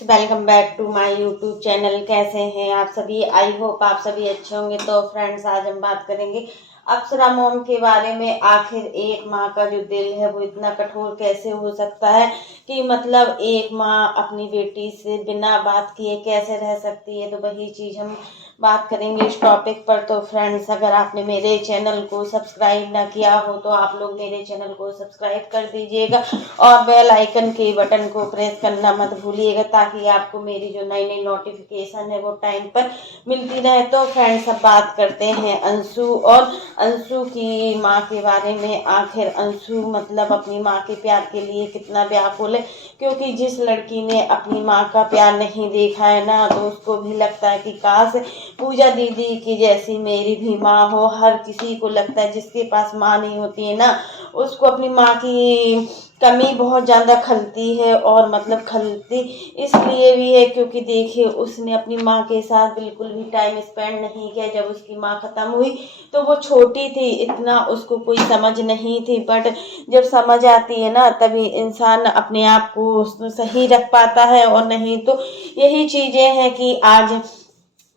Welcome back to my YouTube channel. कैसे हैं आप सभी? आई होप आप सभी अच्छे होंगे। तो फ्रेंड्स, आज हम बात करेंगे अप्सरा मॉम के बारे में। आखिर एक माँ का जो दिल है वो इतना कठोर कैसे हो सकता है कि मतलब एक माँ अपनी बेटी से बिना बात किए कैसे रह सकती है। तो वही चीज़ हम बात करेंगे इस टॉपिक पर। तो फ्रेंड्स, अगर आपने मेरे चैनल को सब्सक्राइब ना किया हो तो आप लोग मेरे चैनल को सब्सक्राइब कर दीजिएगा और बेल आइकन के बटन को प्रेस करना मत भूलिएगा, ताकि आपको मेरी जो नई नई नोटिफिकेशन है वो टाइम पर मिलती रहे। तो फ्रेंड्स, अब बात करते हैं अंशु और अंशु की माँ के बारे में। आखिर अंशु मतलब अपनी माँ के प्यार के लिए कितना व्याकुल है, क्योंकि जिस लड़की ने अपनी माँ का प्यार नहीं देखा है ना, तो उसको भी लगता है कि काश पूजा दीदी की जैसी मेरी भी माँ हो। हर किसी को लगता है जिसके पास माँ नहीं होती है ना, उसको अपनी माँ की कमी बहुत ज़्यादा खलती है। और मतलब खलती इसलिए भी है क्योंकि देखिए, उसने अपनी माँ के साथ बिल्कुल भी टाइम स्पेंड नहीं किया। जब उसकी माँ ख़त्म हुई तो वो छोटी थी, इतना उसको कोई समझ नहीं थी। बट जब समझ आती है ना, तभी इंसान अपने आप को सही रख पाता है। और नहीं तो यही चीज़ें हैं कि आज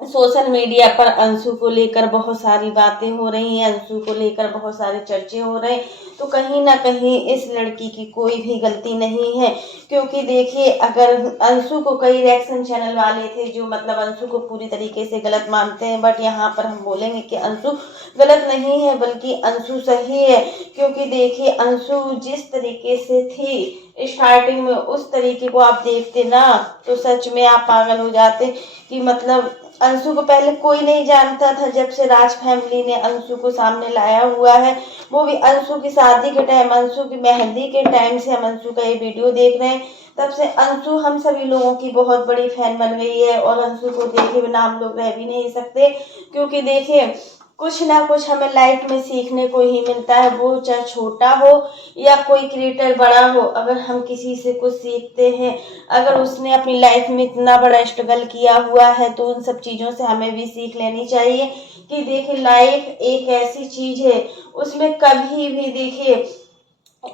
सोशल मीडिया पर अंशु को लेकर बहुत सारी बातें हो रही हैं, अंशु को लेकर बहुत सारे चर्चे हो रहे हैं। तो कहीं ना कहीं इस लड़की की कोई भी गलती नहीं है, क्योंकि देखिए, अगर अंशु को कई रिएक्शन चैनल वाले थे जो मतलब अंशु को पूरी तरीके से गलत मानते हैं, बट यहाँ पर हम बोलेंगे कि अंशु गलत नहीं है बल्कि अंशु सही है। क्योंकि देखिए, अंशु जिस तरीके से थी स्टार्टिंग में, उस तरीके को आप देखते ना तो सच में आप पागल हो जाते कि मतलब अंशु को पहले कोई नहीं जानता था। जब से राज फैमिली ने अंशु को सामने लाया हुआ है, वो भी अंशु की शादी के टाइम, अंशु की मेहंदी के टाइम से हम अंशु का ये वीडियो देख रहे हैं, तब से अंशु हम सभी लोगों की बहुत बड़ी फैन बन गई है। और अंशु को देखे बिना हम लोग रह भी नहीं सकते, क्योंकि देखिए, कुछ ना कुछ हमें लाइफ में सीखने को ही मिलता है। वो चाहे छोटा हो या कोई क्रिएटर बड़ा हो, अगर हम किसी से कुछ सीखते हैं, अगर उसने अपनी लाइफ में इतना बड़ा स्ट्रगल किया हुआ है, तो उन सब चीज़ों से हमें भी सीख लेनी चाहिए कि देखिए, लाइफ एक ऐसी चीज़ है, उसमें कभी भी देखिए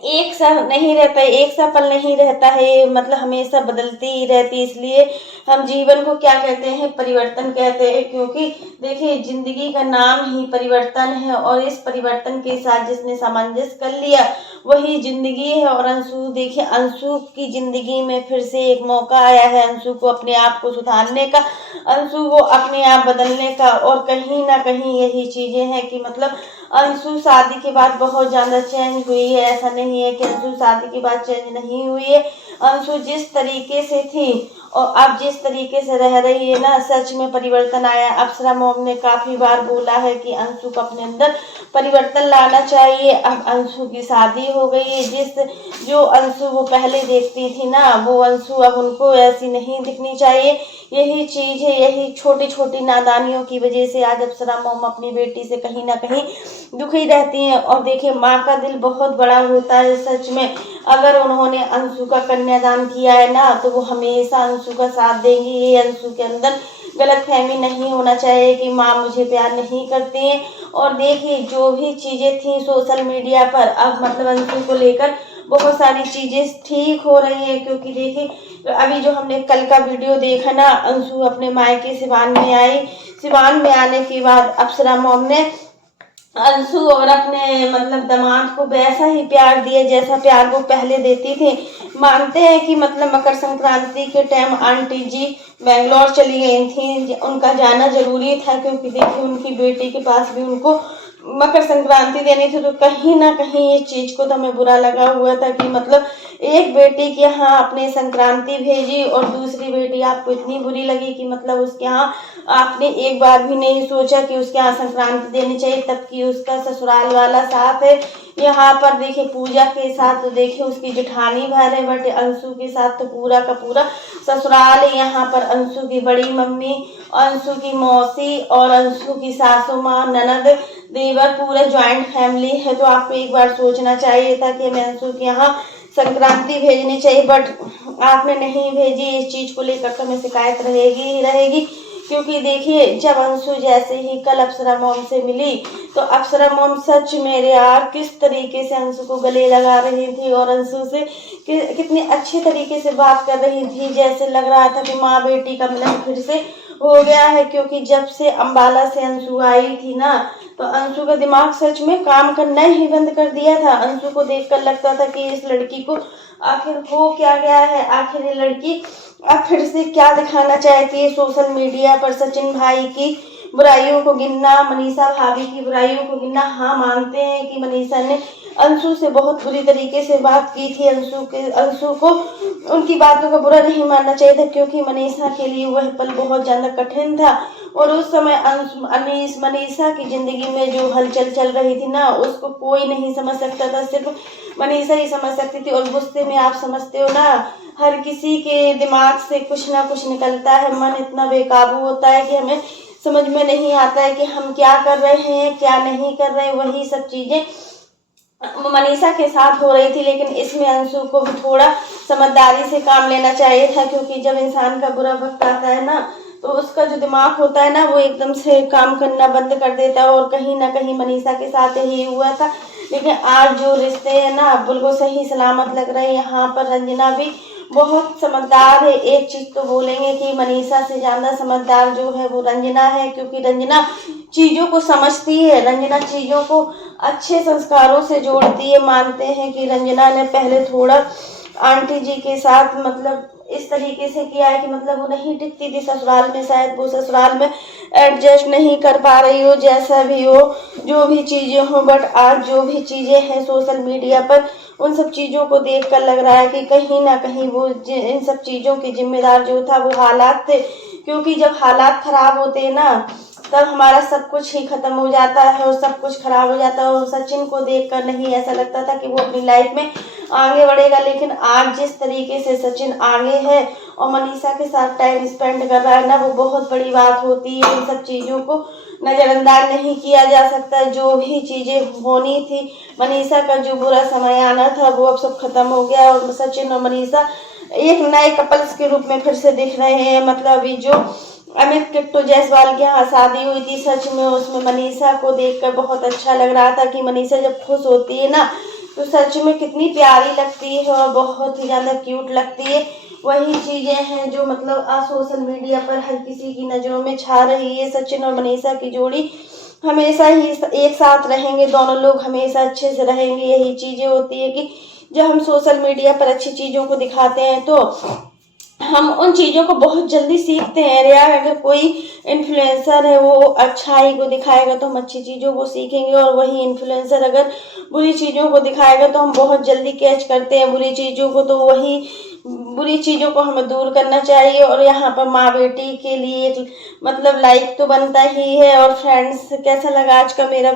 एक सा नहीं रहता है, एक सा पल नहीं रहता है, मतलब हमेशा बदलती ही रहती है। इसलिए हम जीवन को क्या कहते हैं? परिवर्तन कहते हैं। क्योंकि देखिए, जिंदगी का नाम ही परिवर्तन है, और इस परिवर्तन के साथ जिसने सामंजस्य कर लिया वही जिंदगी है। और अंशु देखिए, अंशु की जिंदगी में फिर से एक मौका आया है अंशु को अपने आप को सुधारने का, अंशु को अपने आप बदलने का। और कहीं ना कहीं यही चीजें हैं कि मतलब अंशु शादी के बाद बहुत ज़्यादा चेंज हुई है। ऐसा नहीं है कि अंशु शादी के बाद चेंज नहीं हुई है। अंशु जिस तरीके से थी और अब जिस तरीके से रह रही है ना, सच में परिवर्तन आया। अप्सरा मॉम ने काफ़ी बार बोला है कि अंशु को अपने अंदर परिवर्तन लाना चाहिए। अब अंशु की शादी हो गई है, जो अंशु वो पहले देखती थी ना, वो अंशु अब उनको ऐसी नहीं दिखनी चाहिए। यही चीज़ है, यही छोटी छोटी नादानियों की वजह से आज अप्सरा मॉम अपनी बेटी से कहीं ना कहीं दुखी रहती हैं। और देखिए, माँ का दिल बहुत बड़ा होता है सच में। अगर उन्होंने अंशु का कन्यादान किया है ना, तो वो हमेशा अंशु का साथ देंगी। ये अंशु के अंदर गलतफहमी नहीं होना चाहिए कि माँ मुझे प्यार नहीं करती है। और देखिए, जो भी चीज़ें थी सोशल मीडिया पर, अब मतलब अंशु को लेकर बहुत सारी चीज़ें ठीक हो रही है। क्योंकि देखिए, तो अभी जो हमने कल का वीडियो देखा ना, अंशु अपने मायके सिवान में आई, सिवान में आने के बाद अप्सरा मॉम ने अंशु और अपने मतलब दामाद को वैसा ही प्यार दिया जैसा प्यार वो पहले देती थी। मानते हैं कि मतलब मकर संक्रांति के टाइम आंटी जी बेंगलोर चली गई थी, उनका जाना जरूरी था, क्योंकि देखिए उनकी बेटी के पास भी उनको मकर संक्रांति देनी थी। तो कहीं ना कहीं ये चीज को तो हमें बुरा लगा हुआ था कि मतलब एक बेटी के यहाँ आपने संक्रांति भेजी और दूसरी बेटी आपको इतनी बुरी लगी कि मतलब उसके यहाँ आपने एक बार भी नहीं सोचा कि उसके यहाँ संक्रांति देनी चाहिए, तब कि उसका ससुराल वाला साथ है। यहाँ पर देखिए, पूजा के साथ तो देखिए उसकी जेठानी भर है, बट अंशु के साथ तो पूरा का पूरा ससुराल है। यहाँ पर अंशु की बड़ी मम्मी, अंशु की मौसी और अंशु की सासू माँ, ननद, देवर, पूरा ज्वाइंट फैमिली है। तो आपको एक बार सोचना चाहिए था कि हमें अंशु के यहाँ संक्रांति भेजनी चाहिए, बट आपने नहीं भेजी। इस चीज़ को लेकर तो हमें शिकायत रहेगी ही रहेगी, क्योंकि देखिए जब अंशु जैसे ही कल अप्सरा मॉम से मिली तो अप्सरा मॉम सच मेरे यार किस तरीके से अंशु को गले लगा रही थी और अंशु से कितने अच्छे तरीके से बात कर रही थी, जैसे लग रहा था कि माँ बेटी का मिलन फिर से हो गया है। क्योंकि जब से अंबाला से अंशु आई थी ना तो अंशु का दिमाग सच में काम करना ही बंद कर दिया था। अंशु को देखकर लगता था कि इस लड़की को आखिर हो क्या गया है, आखिर ये लड़की अब फिर से क्या दिखाना चाहती है सोशल मीडिया पर। सचिन भाई की बुराइयों को गिनना, मनीषा भाभी की बुराइयों को गिनना। हाँ मानते हैं कि मनीषा ने अंशु से बहुत बुरी तरीके से बात की थी। अंशु को उनकी बातों का बुरा नहीं मानना चाहिए था, क्योंकि मनीषा के लिए वह पल बहुत ज्यादा कठिन था। और उस समय मनीषा की जिंदगी में जो हलचल चल रही थी ना उसको कोई नहीं समझ सकता था, सिर्फ मनीषा ही समझ सकती थी। और गुस्से में आप समझते हो ना हर किसी के दिमाग से कुछ ना कुछ निकलता है, मन इतना बेकाबू होता है कि हमें समझ में नहीं आता है कि हम क्या कर रहे हैं क्या नहीं कर रहे हैं। वही सब चीजें मनीषा के साथ हो रही थी, लेकिन इसमें अंशु को भी थोड़ा समझदारी से काम लेना चाहिए था। क्योंकि जब इंसान का बुरा वक्त आता है ना तो उसका जो दिमाग होता है ना वो एकदम से काम करना बंद कर देता है। और कहीं ना कहीं मनीषा के साथ ही हुआ था। लेकिन आज जो रिश्ते हैं ना बिल्कुल सही सलामत लग रहे हैं। यहाँ पर रंजना भी बहुत समझदार है। एक चीज तो बोलेंगे कि मनीषा से ज्यादा समझदार जो है वो रंजना है, क्योंकि रंजना चीजों को समझती है, रंजना चीजों को अच्छे संस्कारों से जोड़ती है। मानते हैं कि रंजना ने पहले थोड़ा आंटी जी के साथ मतलब इस तरीके से किया है कि मतलब वो नहीं टिकती थी ससुराल में, शायद वो ससुराल में एडजस्ट नहीं कर पा रही हो, जैसा भी हो जो भी चीजें हो। बट आज जो भी चीजें हैं सोशल मीडिया पर उन सब चीजों को देखकर लग रहा है कि कहीं ना कहीं वो इन सब चीजों के जिम्मेदार जो था वो हालात थे। क्योंकि जब हालात खराब होते हैं ना तब हमारा सब कुछ ही खत्म हो जाता है और सब कुछ खराब हो जाता है। और सचिन को देखकर नहीं ऐसा लगता था कि वो अपनी लाइफ में आगे बढ़ेगा, लेकिन आज जिस तरीके से सचिन आगे है और मनीषा के साथ टाइम स्पेंड कर रहा है ना वो बहुत बड़ी बात होती है। इन सब चीजों को नजरअंदाज नहीं किया जा सकता। जो भी चीजें होनी थी, मनीषा का जो बुरा समय आना था वो अब सब खत्म हो गया और सचिन और मनीषा एक नए कपल्स के रूप में फिर से दिख रहे हैं। मतलब अभी जो अमित किट्टू जायसवाल के यहाँ शादी हुई थी सच में उसमें मनीषा को देखकर बहुत अच्छा लग रहा था कि मनीषा जब खुश होती है ना तो सच में कितनी प्यारी लगती है और बहुत ही ज्यादा क्यूट लगती है। वही चीजें हैं जो मतलब आज सोशल मीडिया पर हर किसी की नजरों में छा रही है। सचिन और मनीषा की जोड़ी हमेशा ही एक साथ रहेंगे, दोनों लोग हमेशा अच्छे से रहेंगे। यही चीजें होती है कि जब हम सोशल मीडिया पर अच्छी चीजों को दिखाते हैं तो हम उन चीजों को बहुत जल्दी सीखते हैं यार। अगर कोई इन्फ्लुएंसर है वो अच्छाई को दिखाएगा तो हम अच्छी चीजों को सीखेंगे, और वही इन्फ्लुएंसर अगर बुरी चीजों को दिखाएगा तो हम बहुत जल्दी कैच करते हैं बुरी चीजों को। तो वही बुरी चीजों को हमें दूर करना चाहिए। और यहाँ पर माँ बेटी के लिए मतलब लाइक तो बनता ही है। और फ्रेंड्स कैसा लगा आज का मेरा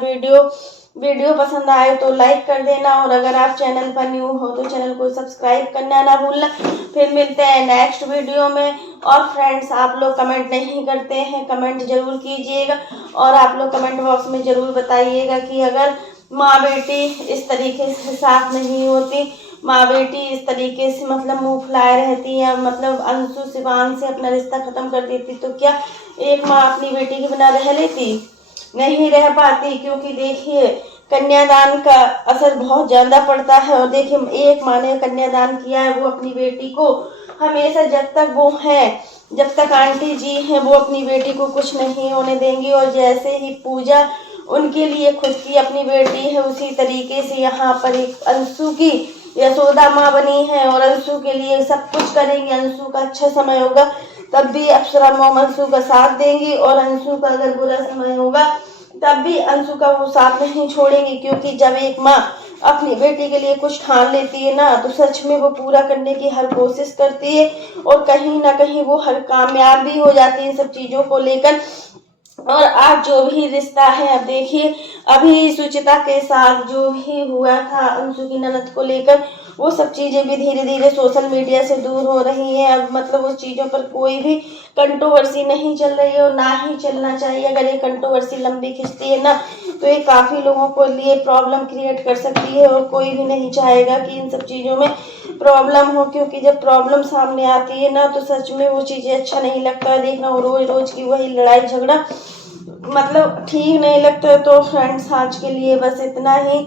वीडियो पसंद आए तो लाइक कर देना, और अगर आप चैनल पर न्यू हो तो चैनल को सब्सक्राइब करना ना भूलना। फिर मिलते हैं नेक्स्ट वीडियो में। और फ्रेंड्स आप लोग कमेंट नहीं करते हैं, कमेंट जरूर कीजिएगा। और आप लोग कमेंट बॉक्स में जरूर बताइएगा कि अगर माँ बेटी इस तरीके से साथ नहीं होती, माँ बेटी इस तरीके से मतलब मुंह फुलाए रहती है, मतलब अंशु शिवान से अपना रिश्ता खत्म कर देती, तो क्या एक माँ अपनी बेटी के बिना रह लेती? नहीं रह पाती। क्योंकि देखिए कन्यादान का असर बहुत ज्यादा पड़ता है। और देखिए एक माँ ने कन्यादान किया है वो अपनी बेटी को हमेशा जब तक वो है, जब तक आंटी जी हैं वो अपनी बेटी को कुछ नहीं होने देंगी। और जैसे ही पूजा उनके लिए खुद की अपनी बेटी है उसी तरीके से यहाँ पर एक अंशु की यशोदा माँ बनी है और अंशु के लिए सब कुछ करेंगे। अंशु का अच्छा समय होगा तब भी अप्सरा मॉम अंशु का साथ देंगी, और अंशु का अगर बुरा समय होगा तब भी अंशु का वो साथ नहीं छोड़ेंगी। क्योंकि जब एक माँ अपनी बेटी के लिए कुछ ठान लेती है ना तो सच में वो पूरा करने की हर कोशिश करती है, और कहीं ना कहीं वो हर कामयाब भी हो जाती है इन सब चीजों को लेकर। और आज जो भी रिश्ता है, अब देखिए अभी सुचिता के साथ जो भी हुआ था अंशु की ननद को लेकर, वो सब चीज़ें भी धीरे धीरे सोशल मीडिया से दूर हो रही हैं। अब मतलब उस चीज़ों पर कोई भी कंट्रोवर्सी नहीं चल रही है और ना ही चलना चाहिए। अगर ये कंट्रोवर्सी लंबी खिंचती है ना तो ये काफ़ी लोगों को लिए प्रॉब्लम क्रिएट कर सकती है और कोई भी नहीं चाहेगा कि इन सब चीज़ों में प्रॉब्लम हो, क्योंकि जब प्रॉब्लम सामने आती है ना तो सच में वो चीज़ें अच्छा नहीं लगता देखना। और रोज़ रोज़ की वही लड़ाई झगड़ा मतलब ठीक नहीं लगता है। तो फ्रेंड्स आज के लिए बस इतना ही।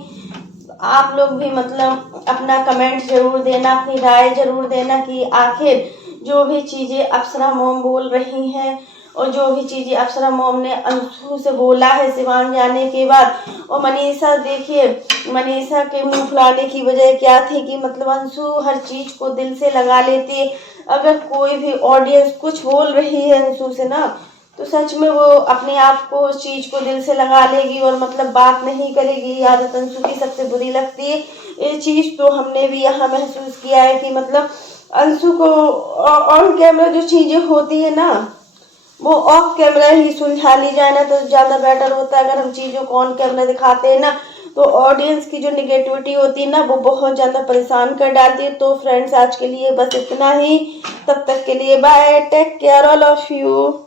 आप लोग भी मतलब अपना कमेंट जरूर देना, अपनी राय जरूर देना कि आखिर जो भी चीज़ें अप्सरा मॉम बोल रही हैं और जो भी चीज़ें अप्सरा मॉम ने अंशु से बोला है शिवांग जाने के बाद, और मनीषा देखिए मनीषा के मुंह फुलाने की वजह क्या थी कि मतलब अंशु हर चीज़ को दिल से लगा लेती। अगर कोई भी ऑडियंस कुछ बोल रही है अंशु से ना तो सच में वो अपने आप को उस चीज़ को दिल से लगा लेगी और मतलब बात नहीं करेगी। ये आदत अंशु की सबसे बुरी लगती है। ये चीज़ तो हमने भी यहाँ महसूस किया है कि मतलब अंशु को ऑन कैमरा जो चीज़ें होती है ना वो ऑफ कैमरा ही सुलझा ली जाए ना तो ज़्यादा बेटर होता है। अगर हम चीज़ों को ऑन कैमरा दिखाते हैं ना तो ऑडियंस की जो निगेटिविटी होती है ना वो बहुत ज़्यादा परेशान कर डालती है। तो फ्रेंड्स आज के लिए बस इतना ही। तब तक के लिए bye, take care all of you.